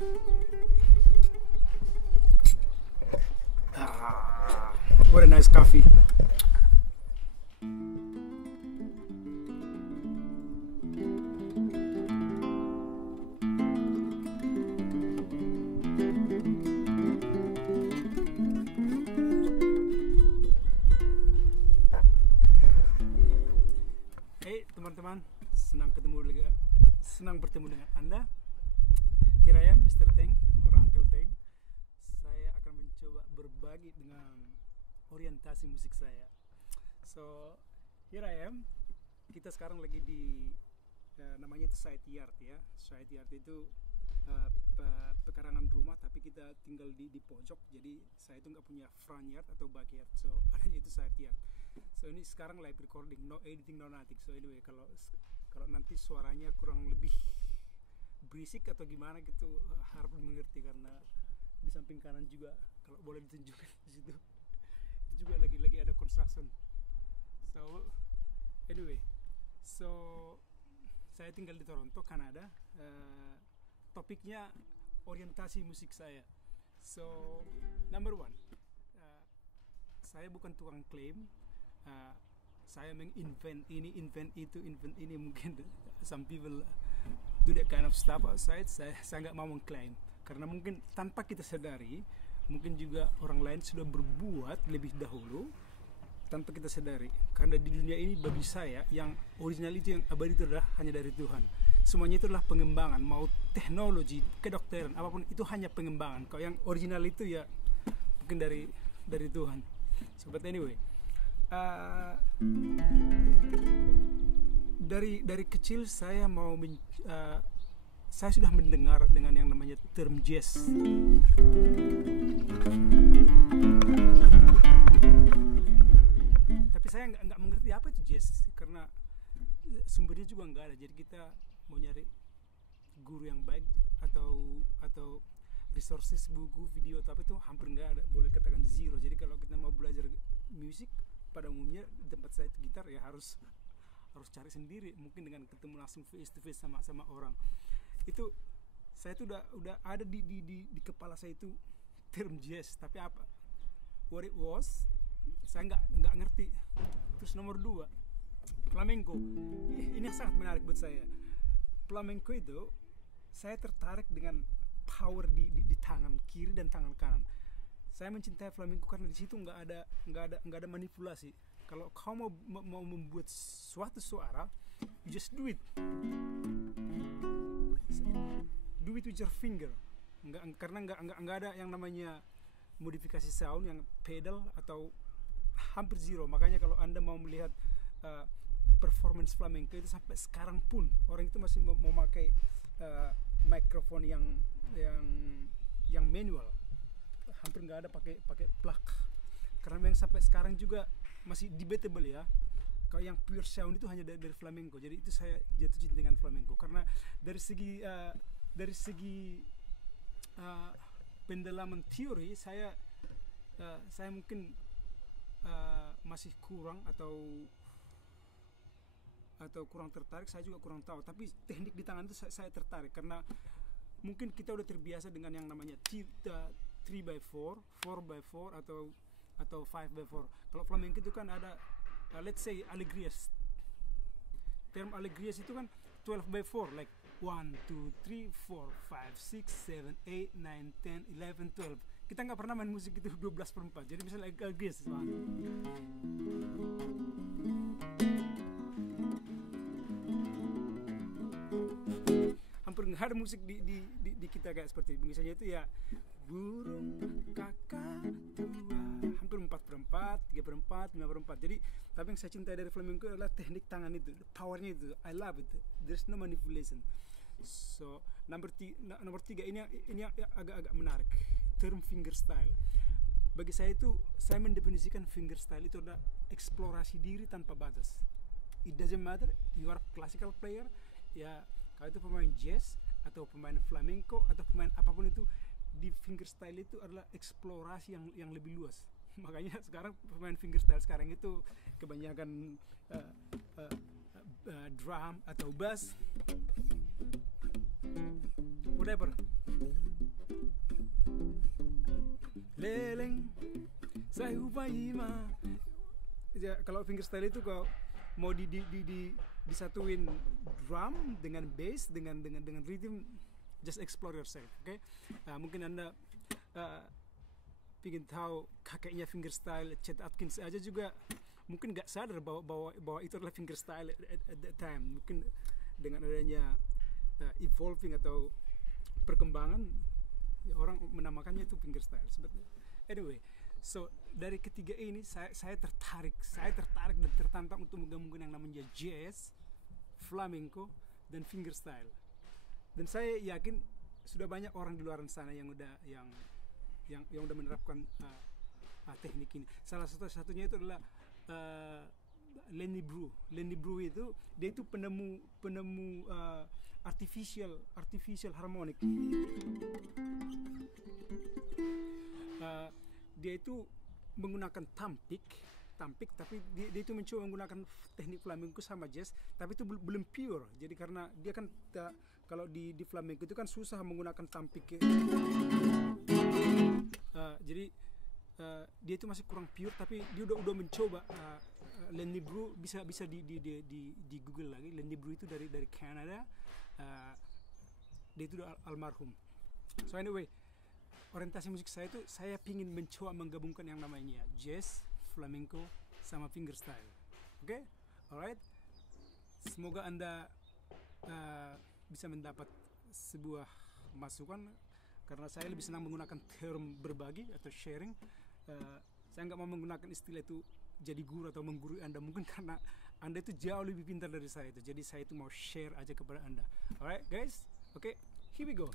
What a nice coffee. Hey teman-teman, senang bertemu dengan Anda. Here I am, Mr. Teng or Uncle Teng. Saya akan mencoba berbagi dengan orientasi musik saya. So, here I am. Kita sekarang lagi di namanya itu side yard ya. Side yard itu pekarangan rumah, tapi kita tinggal di pojok. Jadi saya itu nggak punya front yard atau backyard. So, adanya itu side yard. So, ini sekarang live recording, no editing, no nothing. So, anyway, kalau nanti suaranya kurang lebih berisik atau gimana gitu, harap mengerti karena di samping kanan juga kalau boleh ditunjukkan di situ itu juga lagi ada construction. So anyway, saya tinggal di Toronto, Kanada. Topiknya orientasi musik saya. So number one, saya bukan tukang klaim. Saya menginvent ini, invent itu, invent ini. Mungkin some people do that kind of stuff outside. Saya nggak mau mengklaim karena mungkin tanpa kita sadari, mungkin juga orang lain sudah berbuat lebih dahulu tanpa kita sadari. Karena di dunia ini bagi saya yang original itu, yang abadi itu adalah hanya dari Tuhan. Semuanya itu adalah pengembangan, mau teknologi, kedokteran, apapun itu hanya pengembangan. Kalau yang original itu ya mungkin dari Tuhan. So but anyway, dari kecil saya saya sudah mendengar dengan yang namanya term jazz. Tapi saya nggak mengerti apa itu jazz karena sumbernya juga nggak ada. Jadi kita mau nyari guru yang baik atau resources, buku, video, tapi itu hampir nggak ada. Boleh katakan zero. Jadi kalau kita mau belajar musik pada umumnya di tempat saya itu gitar ya harus cari sendiri, mungkin dengan ketemu langsung face to face sama orang. Itu saya tuh udah ada di kepala saya itu term jazz, tapi apa what it was saya nggak ngerti. Terus nomor dua, flamenco. Ini yang sangat menarik buat saya. Flamenco itu saya tertarik dengan power di tangan kiri dan tangan kanan. Saya mencintai flamenco karena di situ nggak ada manipulasi. Kalau kau mau membuat suatu suara, you just do it. Do it with your finger. Karena nggak ada yang namanya modifikasi sound yang pedal atau hampir zero. Makanya kalau Anda mau melihat performance flamenco itu sampai sekarang pun orang itu masih mau pakai mikrofon yang manual. Hampir nggak ada pakai plug. Karena yang sampai sekarang juga masih debatable ya. Kalau yang pure sound itu hanya dari flamenco. Jadi itu saya jatuh cinta dengan flamenco karena dari segi pendalaman teori saya mungkin masih kurang atau kurang tertarik. Saya juga kurang tahu. Tapi teknik di tangan itu saya tertarik karena mungkin kita udah terbiasa dengan yang namanya 3x4, 4x4 atau 5x4. Kalau flamenco itu kan ada let's say alegrias. Term alegrias itu kan 12x4, like 1, 2, 3, 4, 5, 6, 7, 8, 9, 10, 11, 12. Kita nggak pernah main musik itu 12/4. Jadi misalnya alegrias hampir nggak ada musik di kita kayak seperti itu. Misalnya itu ya burung kakak tua, hampir 4/4, 3/4, 5/4. Jadi tapi yang saya cintai dari flamenco adalah teknik tangan itu, powernya itu. I love it. There's no manipulation. So nomor tiga ini yang agak menarik, term finger style. Bagi saya itu, saya mendefinisikan finger style itu adalah eksplorasi diri tanpa batas. It doesn't matter you are classical player ya, kalau itu pemain jazz atau pemain flamenco atau pemain apapun itu, di fingerstyle itu adalah eksplorasi yang lebih luas. Makanya sekarang pemain fingerstyle sekarang itu kebanyakan drum atau bass, whatever. leleng saya upaima. Ya, kalau fingerstyle itu kalau mau disatuin drum dengan bass dengan rhythm, just explore yourself, oke? Mungkin anda ingin tahu kakeknya fingerstyle Chet Atkins aja juga mungkin nggak sadar bahwa itu adalah fingerstyle at that time. Mungkin dengan adanya evolving atau perkembangan, ya, orang menamakannya itu fingerstyle sebetulnya. Anyway, so dari ketiga ini saya tertarik dan tertantang untuk menggabungkan yang namanya jazz, flamenco, dan fingerstyle. Dan saya yakin sudah banyak orang di luar sana yang udah menerapkan teknik ini. Salah satunya itu adalah Lenny Brew. Lenny Brew itu dia itu penemu artificial harmonic. Dia itu menggunakan tampik tapi dia itu mencoba menggunakan teknik flamenco sama jazz, tapi itu belum pure. Jadi karena dia kan kalau di flamenco itu kan susah menggunakan tampik. Jadi dia itu masih kurang pure, tapi dia udah mencoba. Lenny Brew bisa di Google lagi. Lenny Brew itu dari Kanada. Dia itu almarhum. So anyway, orientasi musik saya itu saya pingin mencoba menggabungkan yang namanya jazz, flamenco, sama fingerstyle. Oke? Alright. Semoga anda bisa mendapat sebuah masukan, karena saya lebih senang menggunakan term berbagi atau sharing. Saya nggak mau menggunakan istilah itu jadi guru atau menggurui anda, mungkin karena anda itu jauh lebih pintar dari saya itu. Jadi saya itu mau share aja kepada anda. Alright guys, okay, here we go.